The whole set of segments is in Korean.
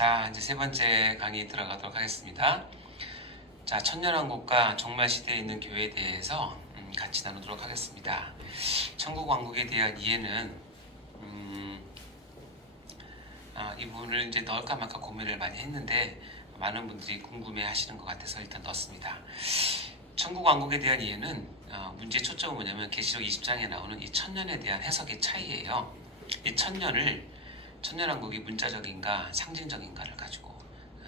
자, 이제 세 번째 강의 들어가도록 하겠습니다. 자, 천년왕국과 종말시대에 있는 교회에 대해서 같이 나누도록 하겠습니다. 천국왕국에 대한 이해는 이 부분을 이제 넣을까 말까 고민을 많이 했는데 많은 분들이 궁금해 하시는 것 같아서 일단 넣었습니다. 천국왕국에 대한 이해는 문제의 초점은 뭐냐면 계시록 20장에 나오는 이 천년에 대한 해석의 차이예요. 이 천년왕국이 문자적인가 상징적인가를 가지고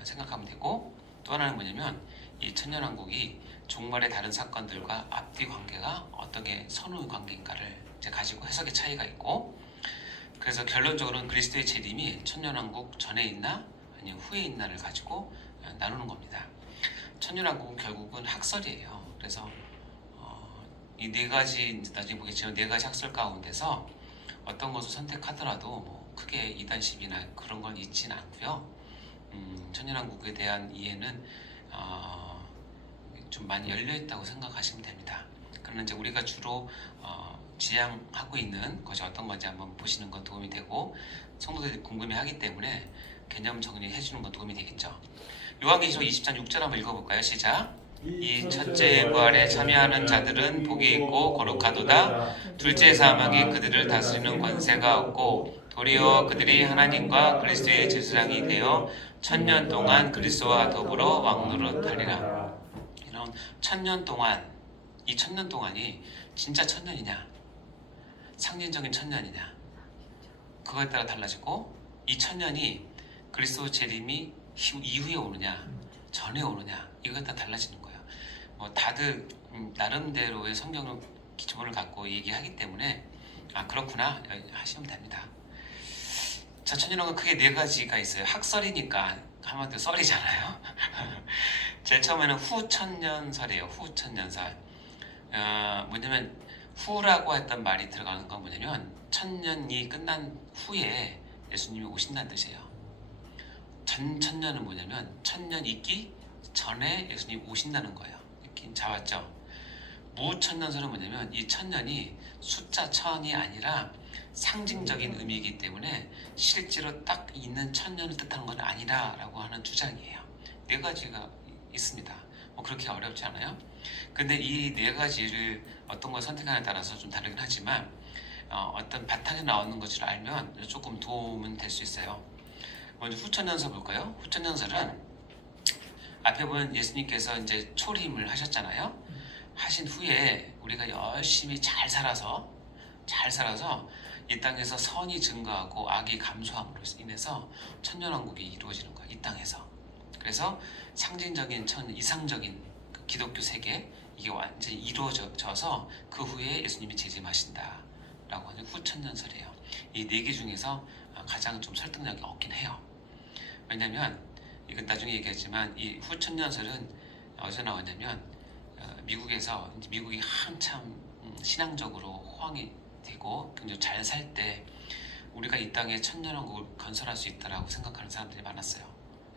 생각하면 되고, 또 하나는 뭐냐면 이 천년왕국이 종말의 다른 사건들과 앞뒤 관계가 어떻게 선후 관계인가를 이제 가지고 해석의 차이가 있고, 그래서 결론적으로는 그리스도의 재림이 천년왕국 전에 있나 아니면 후에 있나를 가지고 나누는 겁니다. 천년왕국은 결국은 학설이에요. 그래서 이 네 가지, 나중에 보겠지만 네 가지 학설 가운데서 어떤 것을 선택하더라도 뭐 크게 이단심이나 그런 건 있지는 않고요. 천년왕국에 대한 이해는 좀 많이 열려있다고 생각하시면 됩니다. 그러나 이제 우리가 주로 지향하고 있는 것이 어떤 건지 한번 보시는 건 도움이 되고, 성도들이 궁금해하기 때문에 개념 정리해 주는 건 도움이 되겠죠. 요한계시록 20장 6절 한번 읽어볼까요? 시작. 이 첫째 부활에 참여하는 자들은 복이 있고 거룩하도다. 둘째 사망이 그들을 다스리는 권세가 없고 도리어 그들이 하나님과 그리스도의 제사장이 되어 천년 동안 그리스도와 더불어 왕노릇하리라. 이런 천년 동안, 이 천년 동안이 진짜 천년이냐 상징적인 천년이냐, 그거에 따라 달라지고, 이 천년이 그리스도 재림이 이후에 오느냐 전에 오느냐, 이거에 따라 달라지는 거예요. 다들 나름대로의 성경을 기초를 갖고 얘기하기 때문에 그렇구나 하시면 됩니다. 자, 천년왕국은 크게 네 가지가 있어요. 학설이니까 한마디로 썰이잖아요. 제일 처음에는 후천년설이에요. 후천년설. 뭐냐면 후라고 했던 말이 들어가는 건 뭐냐면 천년이 끝난 후에 예수님이 오신다는 뜻이에요. 전천년은 뭐냐면 천년 있기 전에 예수님이 오신다는 거예요. 이렇게 잡았죠. 무천년설은 뭐냐면 이 천년이 숫자 천이 아니라 상징적인 의미이기 때문에 실제로 딱 있는 천년을 뜻하는 건 아니라라고 하는 주장이에요. 네 가지가 있습니다. 그렇게 어렵지 않아요. 근데 이 네 가지를 어떤 걸 선택하느냐에 따라서 좀 다르긴 하지만 어떤 바탕에 나오는 것을 알면 조금 도움은 될 수 있어요. 먼저 후천년설 볼까요? 후천년설은 앞에 보면 예수님께서 이제 초림을 하셨잖아요. 하신 후에 우리가 열심히 잘 살아서 이 땅에서 선이 증가하고 악이 감소함으로 인해서 천년왕국이 이루어지는 거예요. 이 땅에서. 그래서 상징적인 이상적인 그 기독교 세계, 이게 완전히 이루어져서 그 후에 예수님이 재림하신다라고 하는 후천년설이에요. 이 네 개 중에서 가장 좀 설득력이 없긴 해요. 왜냐면 이건 나중에 얘기하지만 이 후천년설은 어디서 나왔냐면 미국에서, 미국이 한참 신앙적으로 호황이 되고 굉장히 잘 살 때 우리가 이 땅에 천년왕국을 건설할 수 있다라고 생각하는 사람들이 많았어요.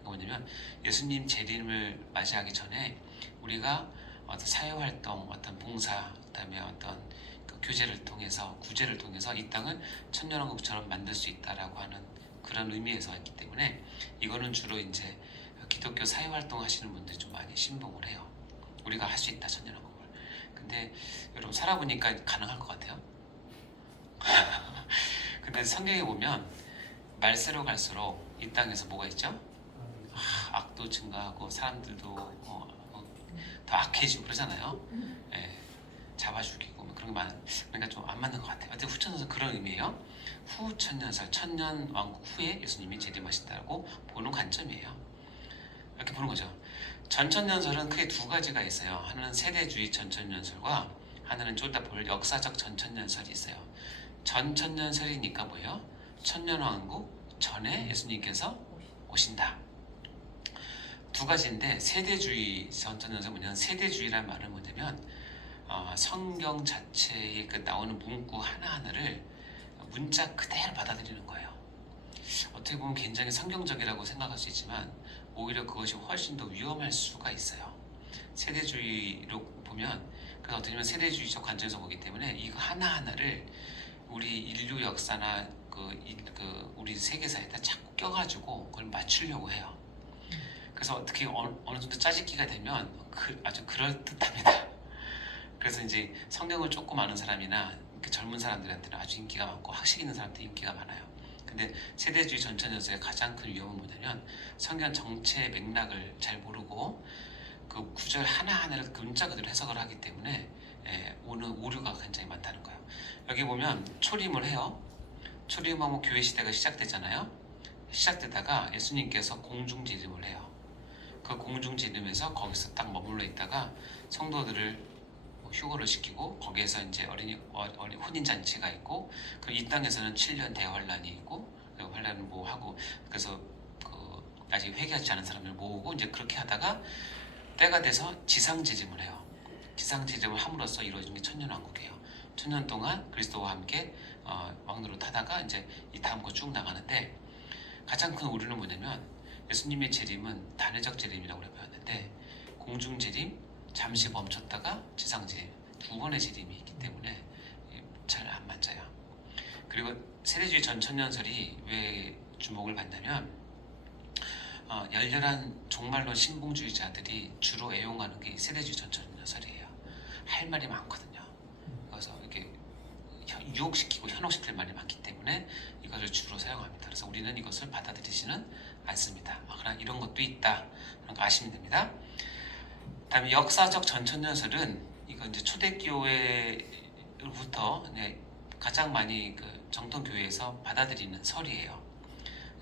뭐냐면 예수님 재림을 맞이하기 전에 우리가 어떤 사회활동, 어떤 봉사, 그다음에 어떤 그 교제를 통해서, 구제를 통해서 이 땅을 천년왕국처럼 만들 수 있다라고 하는 그런 의미에서 했기 때문에 이거는 주로 이제 기독교 사회활동 하시는 분들이 좀 많이 신봉을 해요. 우리가 할 수 있다, 천년왕국을. 근데 여러분 살아보니까 가능할 것 같아요. 근데 성경에 보면 말세로 갈수록 이 땅에서 뭐가 있죠? 악도 증가하고 사람들도 더 악해지고 그러잖아요. 예, 잡아 죽이고 그런 게 그러니까 좀 안 맞는 것 같아요. 하여튼 후천년설 그런 의미예요. 후천년설, 천년왕국 후에 예수님이 재림하신다고 보는 관점이에요. 이렇게 보는 거죠. 전천년설은 크게 두 가지가 있어요. 하나는 세대주의 전천년설과 하나는 좀 더 볼 역사적 전천년설이 있어요. 전천년설이니까 뭐예요? 천년왕국 전에 예수님께서 오신다. 두 가지인데, 세대주의 전천년설 뭐냐면, 세대주의란 말은 뭐냐면 성경 자체에 그 나오는 문구 하나하나를 문자 그대로 받아들이는 거예요. 어떻게 보면 굉장히 성경적이라고 생각할 수 있지만 오히려 그것이 훨씬 더 위험할 수가 있어요. 세대주의로 보면, 그래서 어떻게 보면 세대주의적 관점에서 보기 때문에 이거 하나하나를 우리 인류 역사나 우리 세계사에다 자꾸 껴가지고 그걸 맞추려고 해요. 그래서 어떻게 어느 정도 짜집기가 되면 아주 그럴듯합니다. 그래서 이제 성경을 조금 아는 사람이나 젊은 사람들한테는 아주 인기가 많고 학식 있는 사람한테 인기가 많아요. 근데 세대주의 전천연서의 가장 큰 위험은 뭐냐면 성경 정체의 맥락을 잘 모르고 그 구절 하나하나를 문자 그대로 해석을 하기 때문에 오는 오류가 굉장히 많다는 거예요. 여기 보면 초림을 해요. 초림하면 교회 시대가 시작되잖아요. 시작되다가 예수님께서 공중지림을 해요. 그 공중지림에서 거기서 딱 머물러 있다가 성도들을 휴거를 시키고 거기에서 이제 어린이 혼인 잔치가 있고 그 이 땅에서는 7년 대환란이 있고 그 환란을 뭐 하고 그래서 그 아직 회개하지 않은 사람을 모으고 이제 그렇게 하다가 때가 돼서 지상지림을 해요. 지상지림을 함으로써 이루어진 게 천년왕국이에요. 천년 동안 그리스도와 함께 왕노릇 하다가 이제 이 다음 거 쭉 나가는데 가장 큰 오류는 뭐냐면 예수님의 재림은 단회적 재림이라고 배웠는데 공중재림, 잠시 멈췄다가 지상재림 두 번의 재림이 있기 때문에 잘 안 맞아요. 그리고 세대주의 전천년설이 왜 주목을 받냐면 열렬한 종말론 신봉주의자들이 주로 애용하는 게 세대주의 전천년설이에요. 할 말이 많거든요. 그래서 이렇게 유혹시키고 현혹시킬 말이 많기 때문에 이것을 주로 사용합니다. 그래서 우리는 이것을 받아들이지는 않습니다. 그러나 이런 것도 있다. 그런 거 아시면 됩니다. 다음에 역사적 전천년설은 이건 이제 초대교회로부터 가장 많이 그 정통교회에서 받아들이는 설이에요.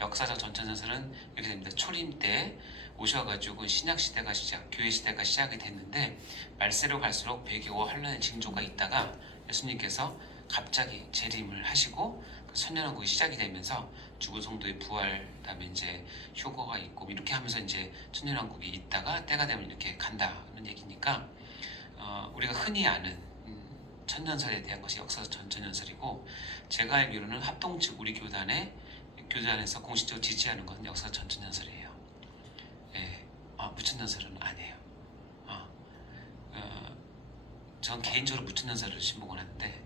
역사적 전천년설은 이렇게 됩니다. 초림 때 오셔가지고 신약 시대가 교회 시대가 시작이 됐는데 말세로 갈수록 배교와 환란의 징조가 있다가 예수님께서 갑자기 재림을 하시고 그 천년왕국이 시작이 되면서 죽은 성도의 부활, 그다음에 이제 휴거가 있고 이렇게 하면서 이제 천년왕국이 있다가 때가 되면 이렇게 간다는 얘기니까 우리가 흔히 아는 천년설에 대한 것이 역사적 전천년설이고 제가 알기로는 합동 측 우리 교단에서 공식적으로 지지하는 것은 역사적 전천년설이에요. 무천년설은 아니에요. 전 개인적으로 무천년설을 신봉을 하는데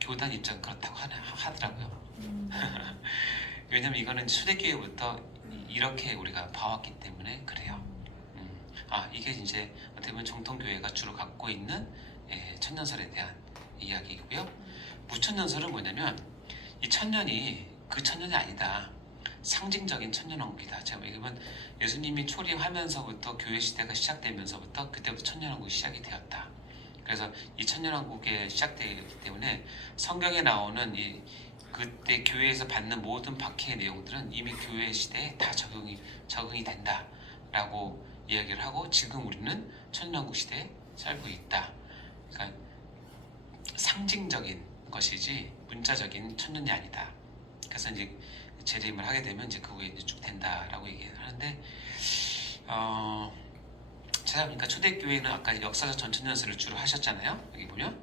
교단 입장 그렇다고 하더라고요. 왜냐면 이거는 초대교회부터 이렇게 우리가 봐왔기 때문에 그래요. 이게 이제 어떻게 보면 정통교회가 주로 갖고 있는 천년설에 대한 이야기이고요. 무천년설은 뭐냐면 이 천년이 그 천년이 아니다. 상징적인 천년왕국이다. 제가 얘기하면 예수님이 초림하면서부터 교회 시대가 시작되면서부터 그때부터 천년왕국이 시작이 되었다. 그래서 이 천년왕국에 시작되기 때문에 성경에 나오는 그때 교회에서 받는 모든 박해의 내용들은 이미 교회 시대에 다 적응이 된다라고 이야기를 하고 지금 우리는 천년왕국 시대에 살고 있다. 그러니까 상징적인 것이지 문자적인 천년이 아니다. 그래서 이제 재림을 하게 되면 이제 그거에 이제 쭉 된다라고 얘기를 하는데 찾아보니까 초대교회는 아까 역사적 전천년설을 주로 하셨잖아요. 여기 보면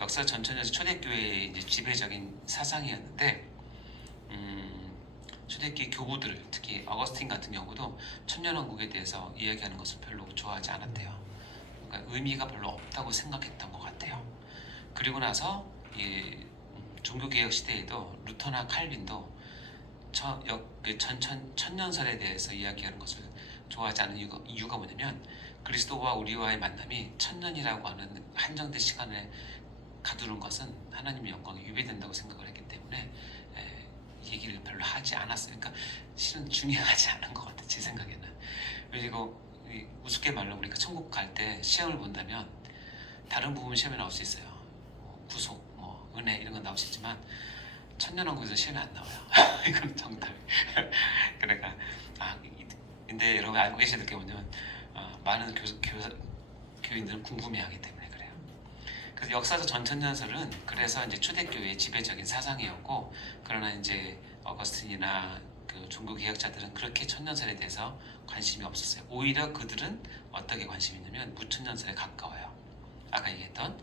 역사적 전천년설 초대교회의 이제 지배적인 사상이었는데 초대교회 교부들 특히 어거스틴 같은 경우도 천년왕국에 대해서 이야기하는 것을 별로 좋아하지 않았대요. 그러니까 의미가 별로 없다고 생각했던 것 같아요. 그리고 나서 종교개혁 시대에도 루터나 칼빈도 천년설에 대해서 이야기하는 것을 좋아하지 않는 이유가 뭐냐면 그리스도와 우리와의 만남이 천년이라고 하는 한정된 시간을 가두는 것은 하나님의 영광에 위배된다고 생각을 했기 때문에 얘기를 별로 하지 않았어요. 그러니까 실은 중요하지 않은 것 같아요. 제 생각에는. 그리고 우습게 말로 우리가 천국 갈 때 시험을 본다면 다른 부분 시험에 나올 수 있어요. 구속, 은혜 이런 건 나올 수 있지만 천년왕국에서 시험이 안 나와요. 이건 정답. 그러니까 근데 여러분 알고 계셔야 될 게 뭐냐면 많은 교인들은 궁금해하기 때문에 그래요. 그래서 역사적 전천년설은 그래서 이제 초대교회의 지배적인 사상이었고 그러나 이제 어거스틴이나 그 종교 개혁자들은 그렇게 천년설에 대해서 관심이 없었어요. 오히려 그들은 어떻게 관심이 있냐면 무천년설에 가까워요. 아까 얘기했던.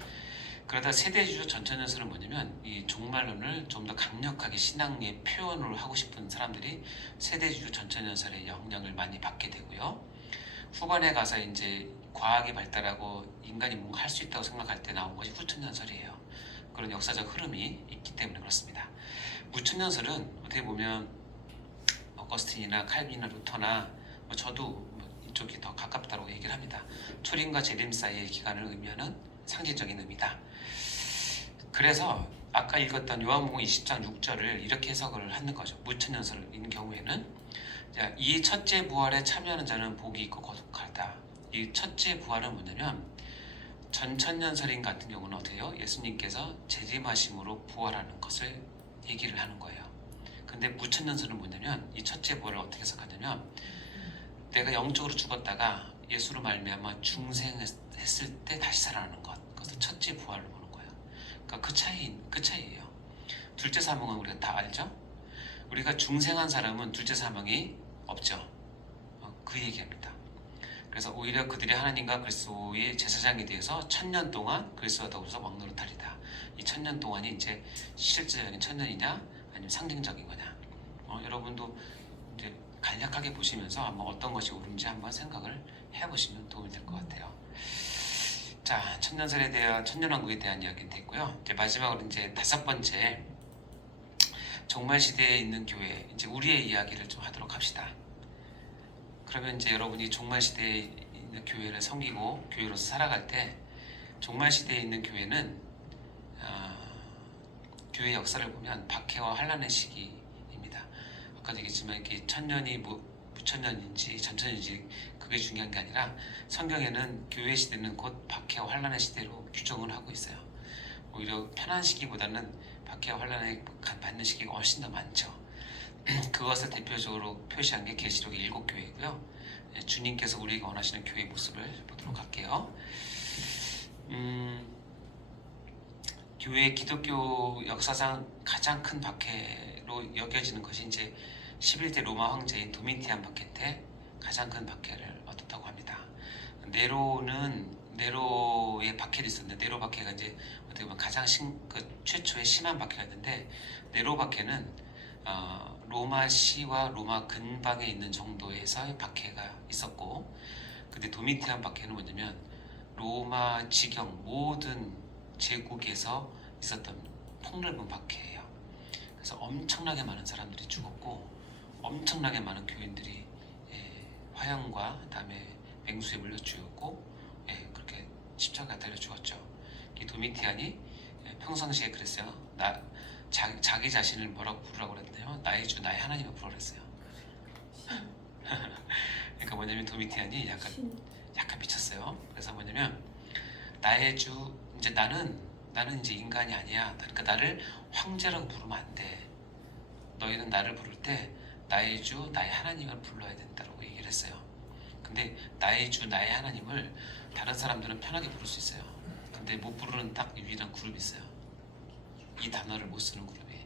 그러다 세대주의 전천년설은 뭐냐면 이 종말론을 좀 더 강력하게 신앙의 표현을 하고 싶은 사람들이 세대주의 전천년설의 영향을 많이 받게 되고요. 후반에 가서 이제 과학이 발달하고 인간이 뭔가 할 수 있다고 생각할 때 나온 것이 후천년설이에요. 그런 역사적 흐름이 있기 때문에 그렇습니다. 무천년설은 어떻게 보면 어거스틴이나 칼빈이나 루터나 뭐 저도 뭐 이쪽이 더 가깝다고 얘기를 합니다. 초림과 재림 사이의 기간을 의미하는 상징적인 의미다. 그래서 아까 읽었던 요한복음 20장 6절을 이렇게 해석을 하는 거죠. 무천년설인 경우에는 이 첫째 부활에 참여하는 자는 복이 있고 거룩하다. 이 첫째 부활은 뭐냐면 전천년설인 같은 경우는 어떻게 해요? 예수님께서 재림하심으로 부활하는 것을 얘기를 하는 거예요. 근데 무천년설은 뭐냐면 이 첫째 부활을 어떻게 해석하냐면 내가 영적으로 죽었다가 예수로 말미암아 중생했을 때 다시 살아나는 것, 그것을 첫째 부활로 보는 거예요. 그러니까 그 차이예요. 둘째 사망은 우리가 다 알죠? 우리가 중생한 사람은 둘째 사망이 없죠. 그 얘기합니다. 그래서 오히려 그들이 하나님과 그리스도의 제사장에 대해서 1000년 동안 그리스도와 더불어서 왕노릇하리다. 이 1000년 동안이 이제 실질적인 1000년이냐 아니면 상징적인 거냐. 여러분도 이제 간략하게 보시면서 한번 어떤 것이 옳은지 한번 생각을 해보시면 도움이 될 것 같아요. 자, 천년설에 대한 천년왕국에 대한 이야기는 됐고요. 이제 마지막으로 이제 5번째 종말 시대에 있는 교회, 이제 우리의 이야기를 좀 하도록 합시다. 그러면 이제 여러분이 종말 시대에 있는 교회를 섬기고 교회로서 살아갈 때 종말 시대에 있는 교회는 교회 역사를 보면 박해와 환란의 시기입니다. 아까도 얘기했지만 이게 천년이 무천년인지 전천년인지 그게 중요한 게 아니라 성경에는 교회 시대는 곧 박해와 환란의 시대로 규정을 하고 있어요. 오히려 편한 시기보다는 박해와 환란을 받는 시기가 훨씬 더 많죠. 그것을 대표적으로 표시한 게 계시록의 7교회이고요. 주님께서 우리에게 원하시는 교회의 모습을 보도록 할게요. 교회 기독교 역사상 가장 큰 박해로 여겨지는 것이 이제 11대 로마 황제인 도미티안 박해 때 가장 큰 박해를 얻었다고 합니다. 네로의 박해도 있었는데 네로 박해가 이제 어떻게 보면 가장 최초의 심한 박해였는데 네로 박해는 로마시와 로마 근방에 있는 정도에서의 박해가 있었고, 근데 도미티안 박해는 뭐냐면 로마 지경 모든 제국에서 있었던 폭넓은 박해예요. 그래서 엄청나게 많은 사람들이 죽었고 엄청나게 많은 교인들이 화형과 그다음에 맹수에 물려 죽었고 그렇게 십자가에 달려 죽었죠. 이 도미티안이 평상시에 그랬어요. 자기 자신을 뭐라고 부르라고 그랬나요? 나의 주 나의 하나님을 부르라 그랬어요. 그러니까 뭐냐면 도미티안이 약간 미쳤어요. 그래서 뭐냐면 나의 주, 이제 나는 이제 인간이 아니야. 그러니까 나를 황제라고 부르면 안 돼. 너희는 나를 부를 때 나의 주 나의 하나님을 불러야 된다고 얘기를 했어요. 근데 나의 주 나의 하나님을 다른 사람들은 편하게 부를 수 있어요. 근데 못 부르는 딱 유일한 그룹이 있어요. 이 단어를 못 쓰는 그룹이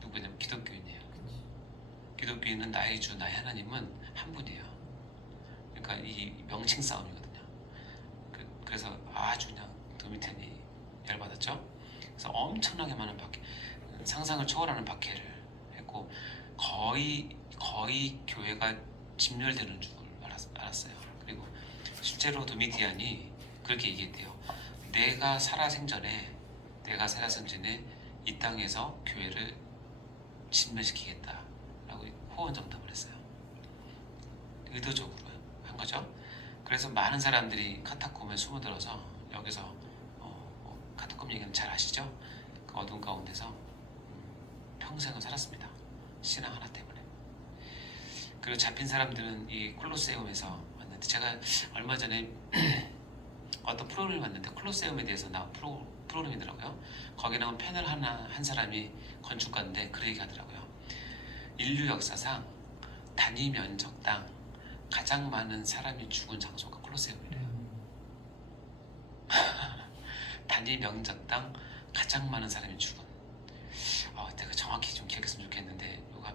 누구냐면 기독교인이에요. 기독교인은 나의 주 나의 하나님은 한 분이에요. 그러니까 이 명칭 싸움이거든요. 그래서 아주 그냥 도미티안이 열받았죠. 그래서 엄청나게 많은 박해, 상상을 초월하는 박해를 했고 거의 교회가 진멸되는 줄 알았어요. 그리고 실제로 도미티안이 그렇게 얘기했대요. 내가 살아생전에 이 땅에서 교회를 진멸시키겠다라고 호언장담을 했어요. 의도적으로 한 거죠. 그래서 많은 사람들이 카타콤에 숨어들어서 여기서 카타콤 얘기는 잘 아시죠? 그 어둠 가운데서 평생을 살았습니다. 신앙 하나 때문에. 그리고 잡힌 사람들은 이 콜로세움에서 왔는데, 제가 얼마 전에 어떤 프로그램을 봤는데 콜로세움에 대해서 나온 프로그램이더라고요. 거기 나온 패널 한 사람이 건축가인데 그 얘기 하더라고요. 인류 역사상 단위 면적당 가장 많은 사람이 죽은 장소가 콜로세움이래요. 단위 면적당 가장 많은 사람이 죽은. 내가 정확히 좀 기억했으면 좋겠는데 요가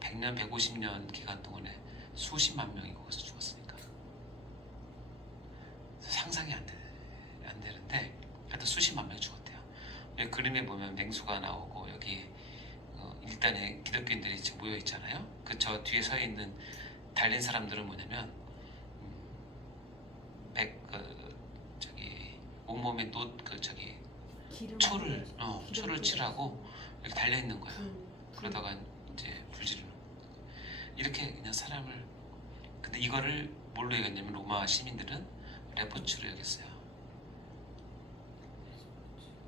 100년, 150년 기간 동안에 수십만 명이 거기서 죽었으니까 상상이 안 되는데 하여튼 수십만 명이 죽었대요. 여기 그림에 보면 맹수가 나오고 여기 일단에 기독교인들이 지금 모여 있잖아요. 저 뒤에 서 있는 달린 사람들은 뭐냐면 온몸에 초를 칠하고 이렇게 달려 있는 거예요. 그러다가 이제 불지르는. 이거를 뭘로 여겼냐면 로마 시민들은 레포츠로 여겼어요.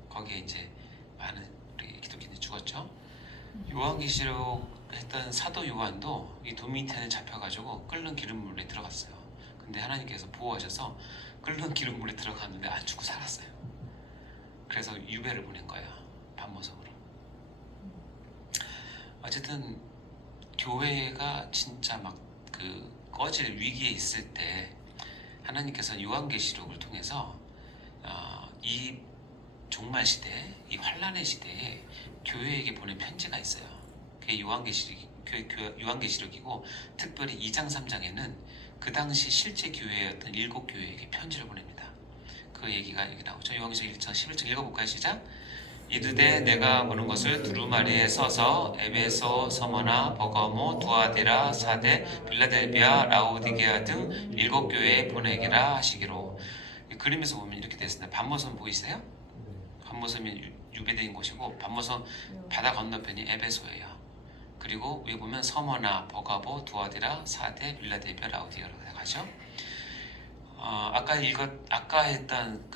거기에 이제 많은 우리 기독교인이 죽었죠. 요한계시록 했던 사도 요한도 이 도미티안에 잡혀가지고 끓는 기름물에 들어갔어요. 근데 하나님께서 보호하셔서 끓는 기름물에 들어갔는데 안 죽고 살았어요. 그래서 유배를 보낸 거예요. 반모섬으로. 어쨌든 교회가 진짜 막 그 꺼질 위기에 있을 때 하나님께서 요한계시록을 통해서 이 종말 시대, 이 환란의 시대에 교회에게 보낸 편지가 있어요. 그게 요한계시록이고 특별히 2장 3장에는 그 당시 실제 교회였던 7교회에게 편지를 보냅니다. 그 얘기가 여기 나오죠. 요한계시록 1장 11절 읽어볼까요? 시작. 이르되 내가 보는 것을 두루마리에 써서 에베소, 서머나, 버가모, 두아디라, 사데, 빌라델비아, 라오디게아 등 7교회에 보내기라 하시기로. 이 그림에서 보면 이렇게 되어 있습니다. 반모섬 보이세요? 반모섬이 유배된 곳이고 반모섬 바다 건너편이 에베소예요. 그리고 위에 보면 서머나, 버가보, 두아디라, 사데, 빌라델비아, 라오디게아로 가죠. 아까 했던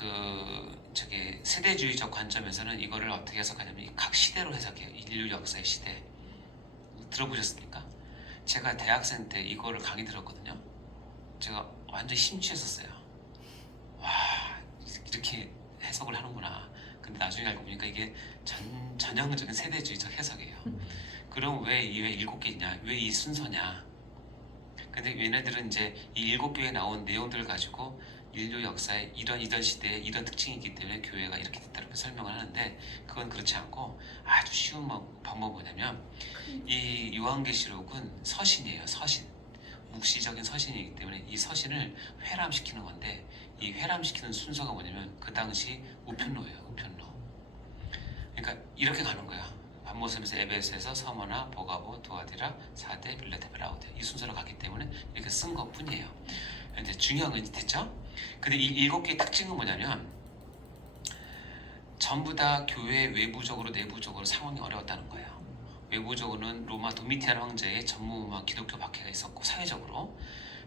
세대주의적 관점에서는 이거를 어떻게 해석하냐면 각 시대로 해석해요. 인류 역사의 시대. 들어보셨습니까? 제가 대학생 때 이거를 강의 들었거든요. 제가 완전 심취했었어요. 와, 이렇게 해석을 하는구나. 근데 나중에 알고 보니까 이게 전형적인 세대주의적 해석이에요. 그럼 왜 7개 있냐? 왜 이 순서냐? 근데 얘네들은 이제 이 7개에 나온 내용들을 가지고 인류 역사에 이런 시대에 이런 특징이 있기 때문에 교회가 이렇게 됐다고 설명을 하는데 그건 그렇지 않고 아주 쉬운 방법은 뭐냐면 이 요한계시록은 서신이에요. 서신. 묵시적인 서신이기 때문에 이 서신을 회람시키는 건데 이 회람시키는 순서가 뭐냐면 그 당시 우편로예요. 우편로. 그러니까 이렇게 가는 거야. 반모섬에서 에베소에서 서머나, 버가보, 두아디라, 사데, 빌라델비아, 라오디게아 이 순서로 갔기 때문에 이렇게 쓴 것 뿐이에요. 이제 중요한 건 됐죠? 근데 이 7개의 특징은 뭐냐면 전부 다 교회 외부적으로 내부적으로 상황이 어려웠다는 거예요. 외부적으로는 로마 도미티안 황제의 전무후무한 기독교 박해가 있었고 사회적으로,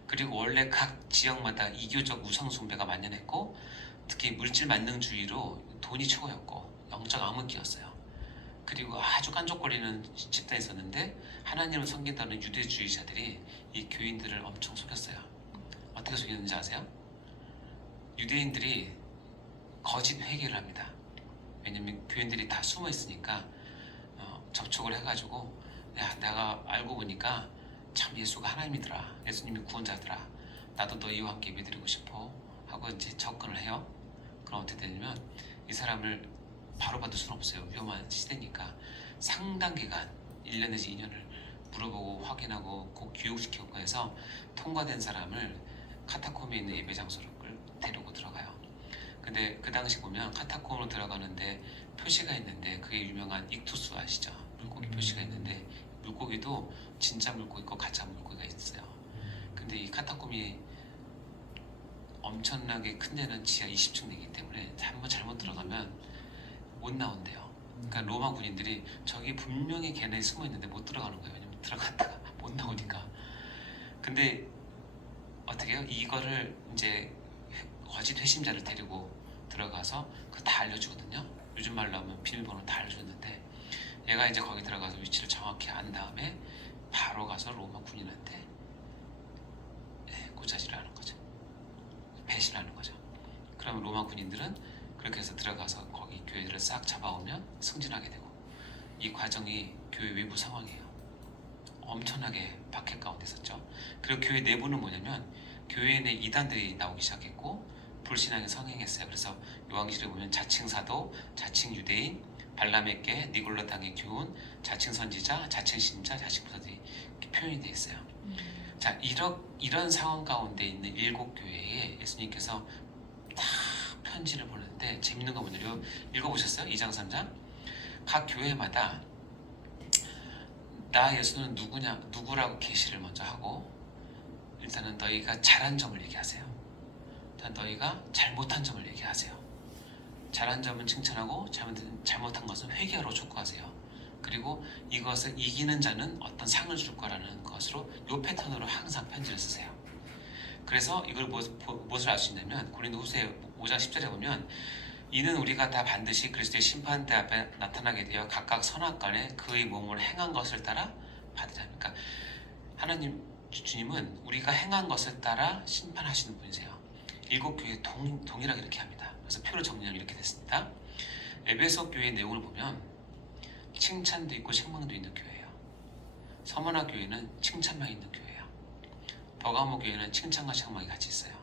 그리고 원래 각 지역마다 이교적 우상 숭배가 만연했고 특히 물질 만능주의로 돈이 최고였고 영적 암흑기였어요. 그리고 아주 깐족거리는 집단이 있었는데 하나님을 섬긴다는 유대주의자들이 이 교인들을 엄청 속였어요. 어떻게 속였는지 아세요? 유대인들이 거짓 회개를 합니다. 왜냐면 교인들이 다 숨어 있으니까 접촉을 해가지고 야, 내가 알고 보니까 참 예수가 하나님이더라, 예수님이 구원자더라, 나도 너희와 함께 예배드리고 싶어 하고 이제 접근을 해요. 그럼 어떻게 되냐면 이 사람을 바로 받을 수는 없어요. 위험한 시대니까 상당 기간 1년 내지 2년을 물어보고 확인하고 꼭 교육시키고 해서 통과된 사람을 카타콤에 있는 예배 장소를 데리고 들어가요. 근데 그 당시 보면 카타콤으로 들어가는데 표시가 있는데 그게 유명한 익투스 아시죠? 물고기 표시가 있는데 물고기도 진짜 물고기 있고 가짜 물고기가 있어요. 근데 이 카타콤이 엄청나게 큰 데는 지하 20층 되기 때문에 한번 잘못 들어가면 못 나온대요. 그러니까 로마 군인들이 저기 분명히 걔네 숨어 있는데 못 들어가는 거예요. 왜냐면 들어갔다가 못 나오니까. 근데 어떻게 해요? 이거를 이제 거짓 회심자를 데리고 들어가서 그거 다 알려주거든요. 요즘 말로 하면 비밀번호 다 알려줬는데 얘가 이제 거기 들어가서 위치를 정확히 안 다음에 바로 가서 로마 군인한테 고자질을 하는 거죠. 배신을 하는 거죠. 그러면 로마 군인들은 그렇게 해서 들어가서 거기 교회들을 싹 잡아오면 승진하게 되고, 이 과정이 교회 외부 상황이에요. 엄청나게 박해 가운데 있었죠. 그리고 교회 내부는 뭐냐면 교회 내 이단들이 나오기 시작했고 불신앙에 성행했어요. 그래서 요한계시록에 보면 자칭 사도, 자칭 유대인, 발람에게 니골라 당의 교훈, 자칭 선지자, 자칭 신자, 자칭 부사들이 이렇게 표현이 되어 있어요. 자, 이런 상황 가운데 있는 7교회에 예수님께서 다 편지를 보냈는데 재밌는 거 뭐냐면 읽어보셨어요? 2장 3장 각 교회마다 나 예수는 누구라고 계시를 먼저 하고, 일단은 너희가 잘한 점을 얘기하세요. 일단 너희가 잘못한 점을 얘기하세요. 잘한 점은 칭찬하고 잘못한 것은 회개하러 촉구하세요. 그리고 이것을 이기는 자는 어떤 상을 줄 거라는 것으로 이 패턴으로 항상 편지를 쓰세요. 그래서 이걸 무엇을 알 수 있냐면 고린도후서 5장 10절에 보면 이는 우리가 다 반드시 그리스도의 심판대 앞에 나타나게 되어 각각 선악간에 그의 몸을 행한 것을 따라 받으라. 그러니까 하나님 주님은 우리가 행한 것을 따라 심판하시는 분이세요. 일곱 교회 동일하게 이렇게 합니다. 그래서 표로 정리하면 이렇게 됐습니다. 에베소 교회의 내용을 보면 칭찬도 있고 책망도 있는 교회예요. 서머나 교회는 칭찬만 있는 교회예요. 버가모 교회는 칭찬과 책망이 같이 있어요.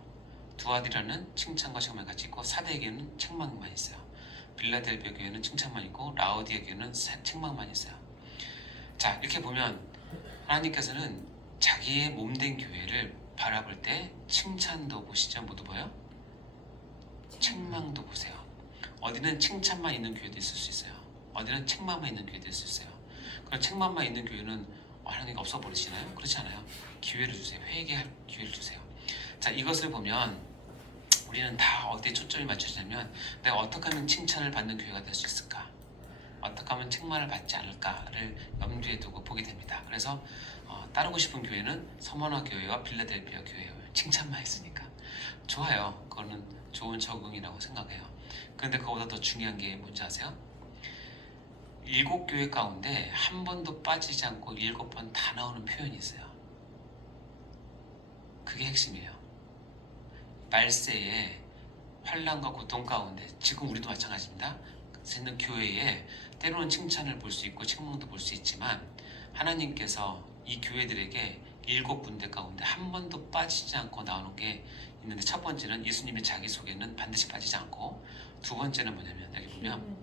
두아디라는 칭찬과 책망이 같이 있고 사대 교회는 책망만 있어요. 빌라델비아 교회는 칭찬만 있고 라오디아 교회는 책망만 있어요. 자, 이렇게 보면 하나님께서는 자기의 몸된 교회를 바라볼 때 칭찬도 보시죠. 뭐도 보여? 책망도 보세요. 어디는 칭찬만 있는 교회도 있을 수 있어요. 어디는 책망만 있는 교회도 있을 수 있어요. 그럼 책망만 있는 교회는 하나님이 없어버리시나요? 그렇지 않아요. 기회를 주세요. 회개할 기회를 주세요. 자, 이것을 보면 우리는 다 어디에 초점이 맞춰지냐면 내가 어떻게 하면 칭찬을 받는 교회가 될 수 있을까? 어떻게 하면 책망을 받지 않을까를 염두에 두고 보게 됩니다. 그래서 따르고 싶은 교회는 서머나 교회와 빌라델비아 교회예요. 칭찬만 있으니까 좋아요. 그거는 좋은 적응이라고 생각해요. 그런데 그거보다 더 중요한 게 뭔지 아세요? 7교회 가운데 한 번도 빠지지 않고 7번 다 나오는 표현이 있어요. 그게 핵심이에요. 말세에 환난과 고통 가운데 지금 우리도 마찬가지입니다. 있는 교회에 때로는 칭찬을 볼 수 있고 책망도 볼 수 있지만 하나님께서 이 교회들에게 7군데 가운데 한 번도 빠지지 않고 나오는 게 있는데 첫 번째는 예수님의 자기소개는 반드시 빠지지 않고 두 번째는 뭐냐면 여기 보면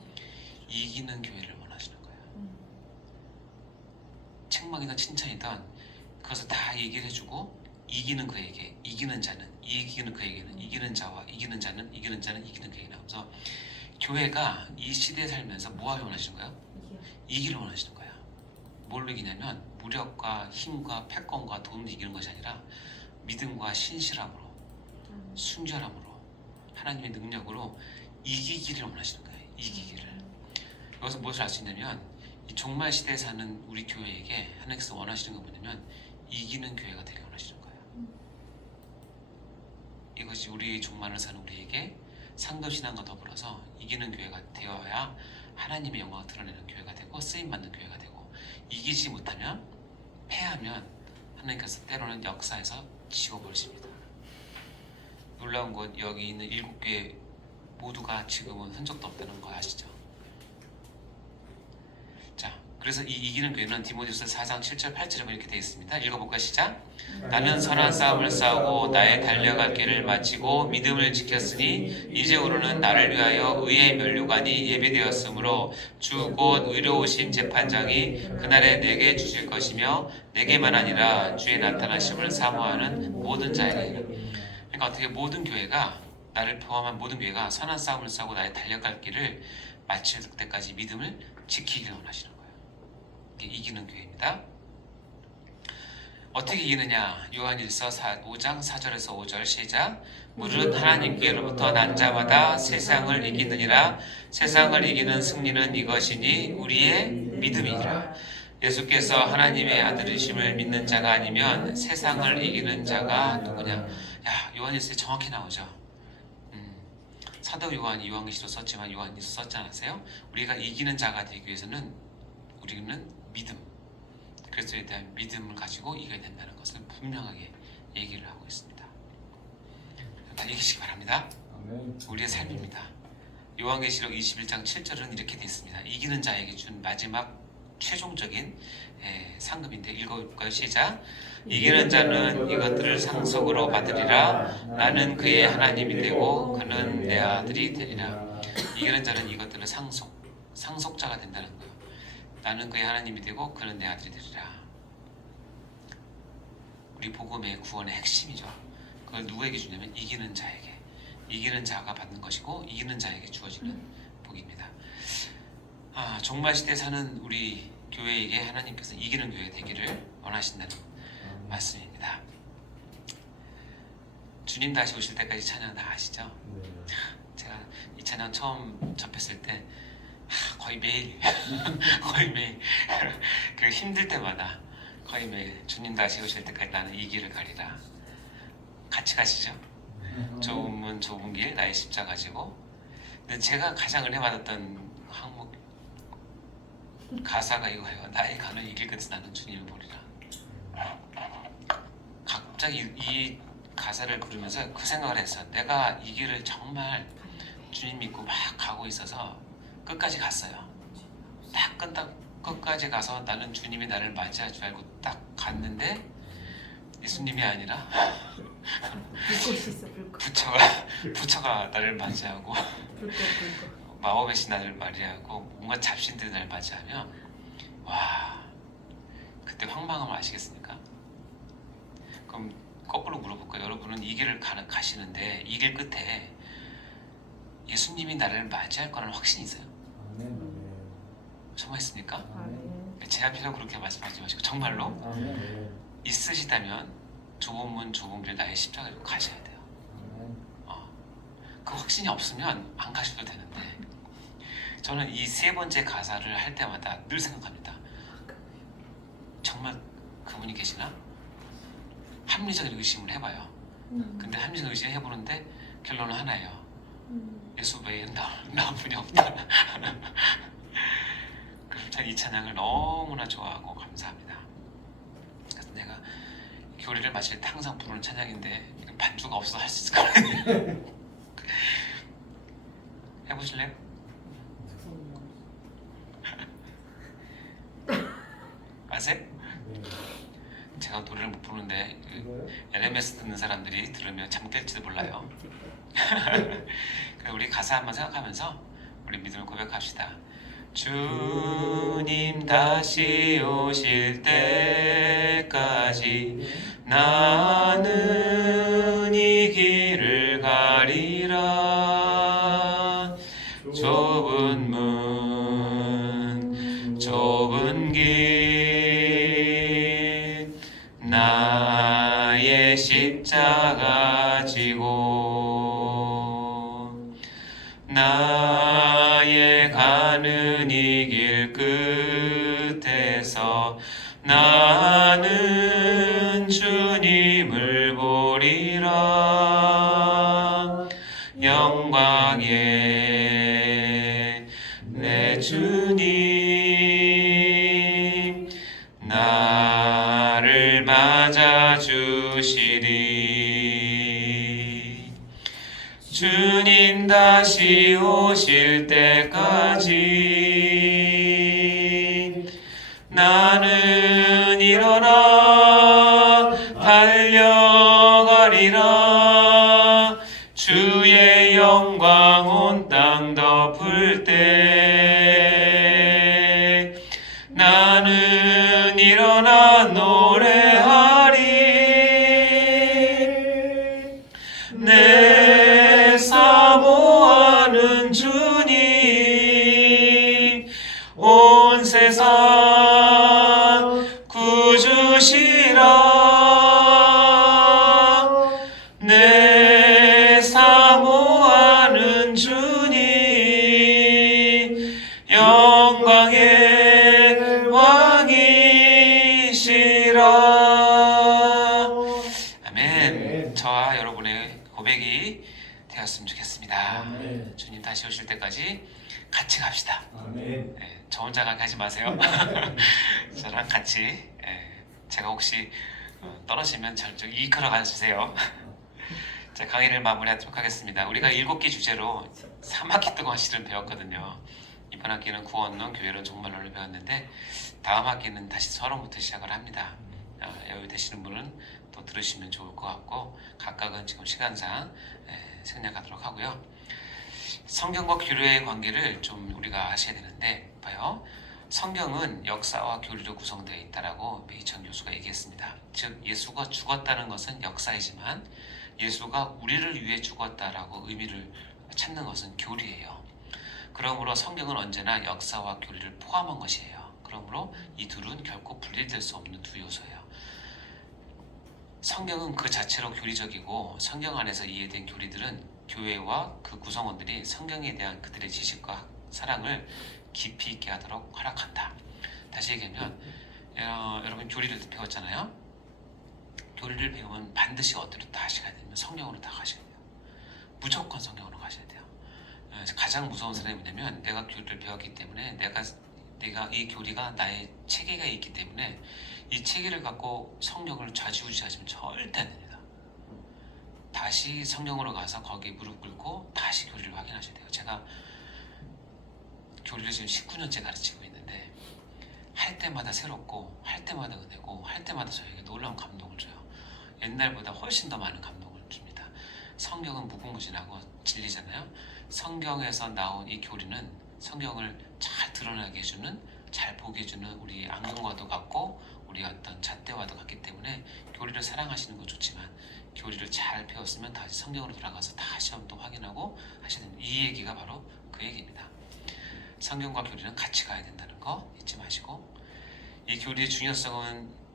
이기는 교회를 원하시는 거예요. 책망이든 칭찬이든 그것을 다 얘기를 해주고 이기는 그에게 이기는 자는 이기는 그에게는 이기는 자와 이기는 자는 이기는 자는 이기는 그에게 나오면서 교회가 이 시대에 살면서 뭐하기 원하시는 거예요? 이기를 원하시는 거예요. 뭘로 이기냐면 무력과 힘과 패권과 돈으로 이기는 것이 아니라 믿음과 신실함으로 순결함으로 하나님의 능력으로 이기기를 원하시는 거예요. 이기기를. 여기서 무엇을 알 수 있냐면 이 종말 시대에 사는 우리 교회에게 하나님께서 원하시는 건 뭐냐면 이기는 교회가 되게 원하시는 거예요. 이것이 우리 종말을 사는 우리에게 상급신앙과 더불어서 이기는 교회가 되어야 하나님의 영광을 드러내는 교회가 되고 쓰임받는 교회가 되고 이기지 못하면 패하면 하나님께서 때로는 역사에서 지워버리십니다. 놀라운 건 여기 있는 7교회 모두가 지금은 흔적도 없다는 거 아시죠? 자, 그래서 이 이기는 교회는 디모데후서 4장 7절 8절에 이렇게 되어 있습니다. 읽어볼까요? 시작. 나는 선한 싸움을 싸우고 나의 달려갈 길을 마치고 믿음을 지켰으니 이제후로는 나를 위하여 의의 면류관이 예비되었으므로 주 곧 의로우신 재판장이 그날에 내게 주실 것이며 내게만 아니라 주의 나타나심을 사모하는 모든 자에게. 그러니까 어떻게 모든 교회가 나를 포함한 모든 교회가 선한 싸움을 싸우고 나의 달려갈 길을 마칠 때까지 믿음을 지키기를 원하시는 거예요. 이게 이기는 교회입니다. 어떻게 이기느냐? 요한일서 5장 4절에서 5절 시작. 무릇 하나님께로부터 난 자마다 세상을 이기느니라. 세상을 이기는 승리는 이것이니 우리의 믿음이니라. 예수께서 하나님의 아들이심을 믿는 자가 아니면 세상을 이기는 자가 누구냐? 야, 요한일서에 정확히 나오죠. 사도 요한이 요한계시록 썼지만 요한일서 썼지 않았어요? 우리가 이기는 자가 되기 위해서는 우리는 믿음, 그리스도에 대한 믿음을 가지고 이겨야 된다는 것을 분명하게 얘기를 하고 있습니다. 달리기시기 바랍니다. 우리의 삶입니다. 요한계시록 21장 7절은 이렇게 되어 있습니다. 이기는 자에게 준 마지막 최종적인 상급인데 읽어볼까요? 시작. 이기는 자는 이것들을 상속으로 받으리라. 나는 그의 하나님이 되고 그는 내 아들이 되리라. 이기는 자는 이것들을 상속자가 된다는 거예요. 나는 그의 하나님이 되고 그는 내 아들이 되리라. 우리 복음의 구원의 핵심이죠. 그걸 누구에게 주냐면 이기는 자에게. 이기는 자가 받는 것이고 이기는 자에게 주어지는 복입니다. 종말 시대에 사는 우리 교회에게 하나님께서 이기는 교회 되기를 원하신다는 말씀입니다. 주님 다시 오실 때까지 찬양 다 아시죠? 제가 이 찬양 처음 접했을 때 거의 매일 거의 매일 그 힘들 때마다 거의 매일 주님 다시 오실 때까지 나는 이 길을 가리라. 같이 가시죠. 좁은 문 좁은 길 나의 십자가 가지고. 근데 제가 가장 은혜 받았던 항목 가사가 이거예요. 나의 가는 이 길 끝에 나는 주님을 보리라. 갑자기 이 가사를 부르면서 그 생각을 했어요. 내가 이 길을 정말 주님 믿고 막 가고 있어서 끝까지 갔어요. 딱 끝까지 가서 나는 주님이 나를 맞이할 줄 알고 딱 갔는데 예수님이 아니라 불꽃이 있어, 불꽃. 부처가 나를 맞이하고 불꽃. 마법의 신 나를 맞이하고 뭔가 잡신들이 나를 맞이하면 와, 그때 황망함을 아시겠습니까? 그럼 거꾸로 물어볼까요? 여러분은 이 길을 가시는데 이 길 끝에 예수님이 나를 맞이할 거라는 확신이 있어요? 정말 있습니까? 제 앞에서 그렇게 말씀하지 마시고 정말로 있으시다면 좁은 문 좁은 길 나의 십자가로 가셔야 돼요. 그 확신이 없으면 안 가셔도 되는데 저는 이 세 번째 가사를 할 때마다 늘 생각합니다. 정말 그분이 계시나? 합리적인 의심을 해봐요. 근데 합리적인 의심을 해보는데 결론은 하나예요. 예수 외에는 나온 분이 없다. 그래서 저는 이 찬양을 너무나 좋아하고 감사합니다. 그래서 내가 교리를 마칠 때 항상 부르는 찬양인데 반주가 없어서 할 수 있을 것 같아요. 해보실래요? 아세요? 제가 노래를 못 부르는데 LMS 듣는 사람들이 들으면 잠들지도 몰라요. 우리 가사 한번 생각하면서 우리 믿음을 고백합시다. 주님 다시 오실 때까지 나는 이 길을 가리라. 좁은 문 좁은 길 나의 십자가 지고 나의 가는 이 길 끝에서 나는 주님을 보리라. 영광의 내 주님 나를 맞아주시리. 주님 다시 오실 때까지 나는 일어나 달려가리라. 주의 영광 온 땅 덮을 때 나는 일어나 노래하리. 내 사모하는 주님 온 세상 구주시라. 내 사모하는 주님 영광의 왕이시라. 아멘. 저와 여러분의 고백이 되었으면 좋겠습니다. 아멘. 주님 다시 오실 때까지 같이 갑시다. 아멘. 저 혼자 가지 마세요. 저랑 같이 제가 혹시 떨어지면 저 이끌어 가주세요. 자, 강의를 마무리하도록 하겠습니다. 우리가 7개 주제로 3학기 동안 실은 배웠거든요. 이번 학기는 구원론, 교회론, 종말론을 배웠는데 다음 학기는 다시 서론부터 시작을 합니다. 여유 되시는 분은 또 들으시면 좋을 것 같고 각각은 지금 시간상 생략하도록 하고요. 성경과 교류의 관계를 좀 우리가 아셔야 되는데 봐요. 성경은 역사와 교류로 구성되어 있다라고 메이천 교수가 얘기했습니다. 즉 예수가 죽었다는 것은 역사이지만 예수가 우리를 위해 죽었다라고 의미를 찾는 것은 교리예요. 그러므로 성경은 언제나 역사와 교리를 포함한 것이에요. 그러므로 이 둘은 결코 분리될 수 없는 두 요소예요. 성경은 그 자체로 교리적이고 성경 안에서 이해된 교리들은 교회와 그 구성원들이 성경에 대한 그들의 지식과 사랑을 깊이 있게 하도록 허락한다. 다시 얘기하면 여러분 교리를 배웠잖아요. 교리를 배우면 반드시 어디로 다 가셔야 되면 성경으로 다 가셔야 돼요. 무조건 성경으로 가셔야 돼요. 가장 무서운 사람이 뭐냐면 내가 교리를 배웠기 때문에 내가 이 교리가 나의 체계가 있기 때문에 이 체계를 갖고 성경을 좌지우지하시면 절대 안 됩니다. 다시 성경으로 가서 거기에 무릎 꿇고 다시 교리를 확인하셔야 돼요. 제가 교리를 지금 19년째 가르치고 있는데 할 때마다 새롭고 할 때마다 은혜고 할 때마다 저에게 놀라운 감동을 줘요. 옛날보다 훨씬 더 많은 감동을 줍니다. 성경은 무궁무진하고 진리잖아요. 성경에서 나온 이 교리는 성경을 잘 드러나게 해주는, 잘 보게 해주는 우리 안경과도 같고 우리 어떤 잣대와도 같기 때문에 교리를 사랑하시는 건 좋지만 교리를 잘 배웠으면 다시 성경으로 돌아가서 다시 한번 확인하고 하셔야 됩니다. 이 얘기가 바로 그 얘기입니다. 성경과 교리는 같이 가야 된다는 거 잊지 마시고, 이 교리의 중요성은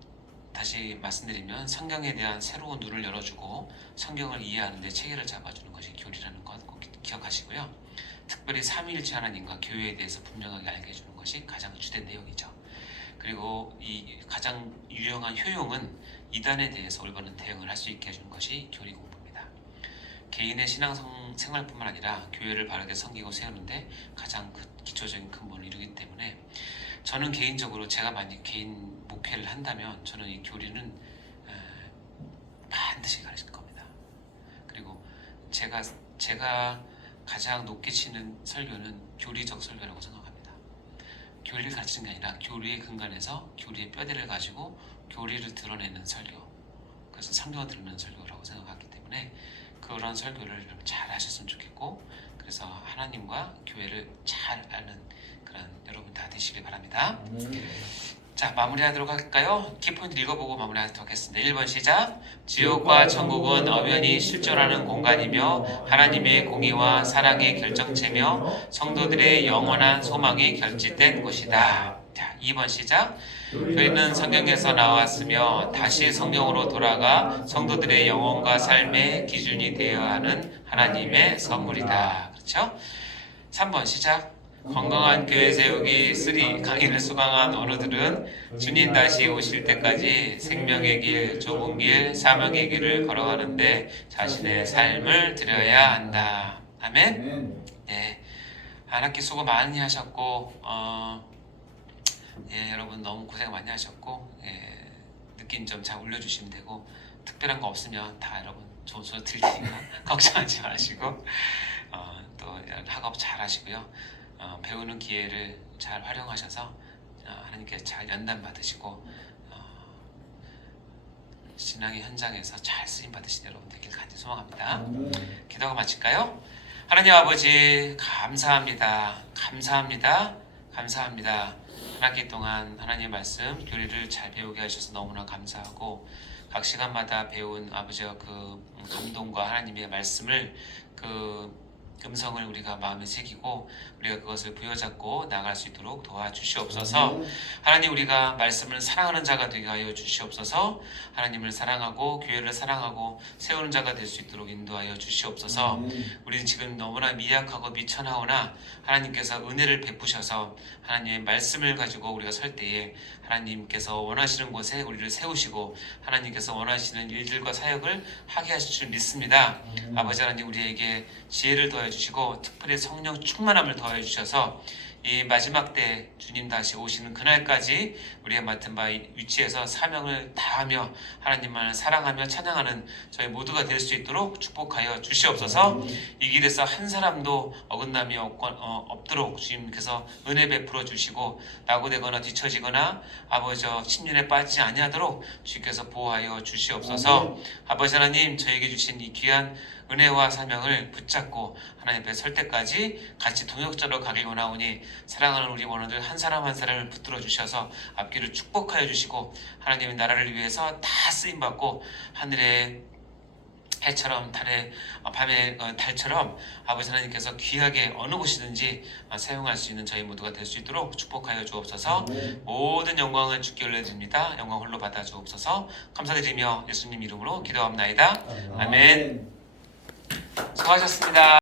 다시 말씀드리면 성경에 대한 새로운 눈을 열어주고 성경을 이해하는 데 체계를 잡아주는 것이 교리라는 것 꼭 기억하시고요. 특별히 삼위일체 하나님과 교회에 대해서 분명하게 알게 해주는 것이 가장 주된 내용이죠. 그리고 이 가장 유용한 효용은 이단에 대해서 올바른 대응을 할 수 있게 해주는 것이 교리 공부입니다. 개인의 신앙 생활뿐만 아니라 교회를 바르게 섬기고 세우는데 가장 기초적인 근본을 이루기 때문에 저는 개인적으로 제가 만약 개인 목회를 한다면 저는 이 교리는 반드시 가르칠 겁니다. 그리고 제가 가장 높게 치는 설교는 교리적 설교라고 생각합니다. 교리를 가르치는 게 아니라 교리의 근간에서 교리의 뼈대를 가지고 교리를 드러내는 설교, 그래서 성경을 드러내는 설교라고 생각하기 때문에 그런 설교를 잘 하셨으면 좋겠고, 그래서 하나님과 교회를 잘 아는 그런 여러분 다 되시길 바랍니다. 자, 마무리하도록 할까요? 키포인트 읽어보고 마무리하도록 하겠습니다. 1번 시작. 지옥과 천국은 엄연히 실존하는 공간이며 하나님의 공의와 사랑의 결정체며 성도들의 영원한 소망이 결집된 곳이다. 자, 2번 시작. 교리는 성경에서 나왔으며 다시 성경으로 돌아가 성도들의 영혼과 삶의 기준이 되어야 하는 하나님의 선물이다. 그렇죠? 3번 시작. 건강한 교회 세우기 3 강의를 수강한 어른들은 주님 다시 오실 때까지 생명의 길, 좁은 길, 사명의 길을 걸어가는데 자신의 삶을 드려야 한다. 아멘. 네, 한 학기 수고 많이 하셨고 여러분 너무 고생 많이 하셨고 느낌 좀 잘 올려주시면 되고, 특별한 거 없으면 다 여러분 좋은 소리 들을 테니까 걱정하지 마시고 또 학업 잘 하시고요. 배우는 기회를 잘 활용하셔서 하나님께서 잘 연단 받으시고 신앙의 현장에서 잘 쓰임 받으신 여러분 되길 간절히 소망합니다. 기도하고 마칠까요? 하나님 아버지 감사합니다. 감사합니다. 감사합니다. 한 학기 동안 하나님의 말씀 교리를 잘 배우게 하셔서 너무나 감사하고, 각 시간마다 배운 아버지의 그 감동과 하나님의 말씀을 그 음성을 우리가 마음에 새기고 우리가 그것을 부여잡고 나갈 수 있도록 도와주시옵소서. 하나님, 우리가 말씀을 사랑하는 자가 되게 하여 주시옵소서. 하나님을 사랑하고 교회를 사랑하고 세우는 자가 될 수 있도록 인도하여 주시옵소서. 우리는 지금 너무나 미약하고 미천하오나 하나님께서 은혜를 베푸셔서 하나님의 말씀을 가지고 우리가 설 때에 하나님께서 원하시는 곳에 우리를 세우시고 하나님께서 원하시는 일들과 사역을 하게 하실 줄 믿습니다. 아버지 하나님, 우리에게 지혜를 더해 주시고 특별히 성령 충만함을 더해 주셔서 이 마지막 때 주님 다시 오시는 그날까지 우리가 맡은 바 위치에서 사명을 다하며 하나님만을 사랑하며 찬양하는 저희 모두가 될 수 있도록 축복하여 주시옵소서. 이 길에서 한 사람도 어긋남이 없도록 주님께서 은혜 베풀어 주시고 낙오되거나 뒤처지거나 아버지 침륜에 빠지지 아니하도록 주님께서 보호하여 주시옵소서. 아버지 하나님, 저에게 주신 이 귀한 은혜와 사명을 붙잡고 하나님 앞에 설 때까지 같이 동역자로 가길 원하오니 사랑하는 우리 원원들 한 사람 한 사람을 붙들어 주셔서 앞길을 축복하여 주시고 하나님의 나라를 위해서 다 쓰임받고 하늘의 해처럼 밤의 달처럼 아버지 하나님께서 귀하게 어느 곳이든지 사용할 수 있는 저희 모두가 될 수 있도록 축복하여 주옵소서. 모든 영광을 주께 올려드립니다. 영광 홀로 받아 주옵소서. 감사드리며 예수님 이름으로 기도합나이다. 아멘. 수고하셨습니다.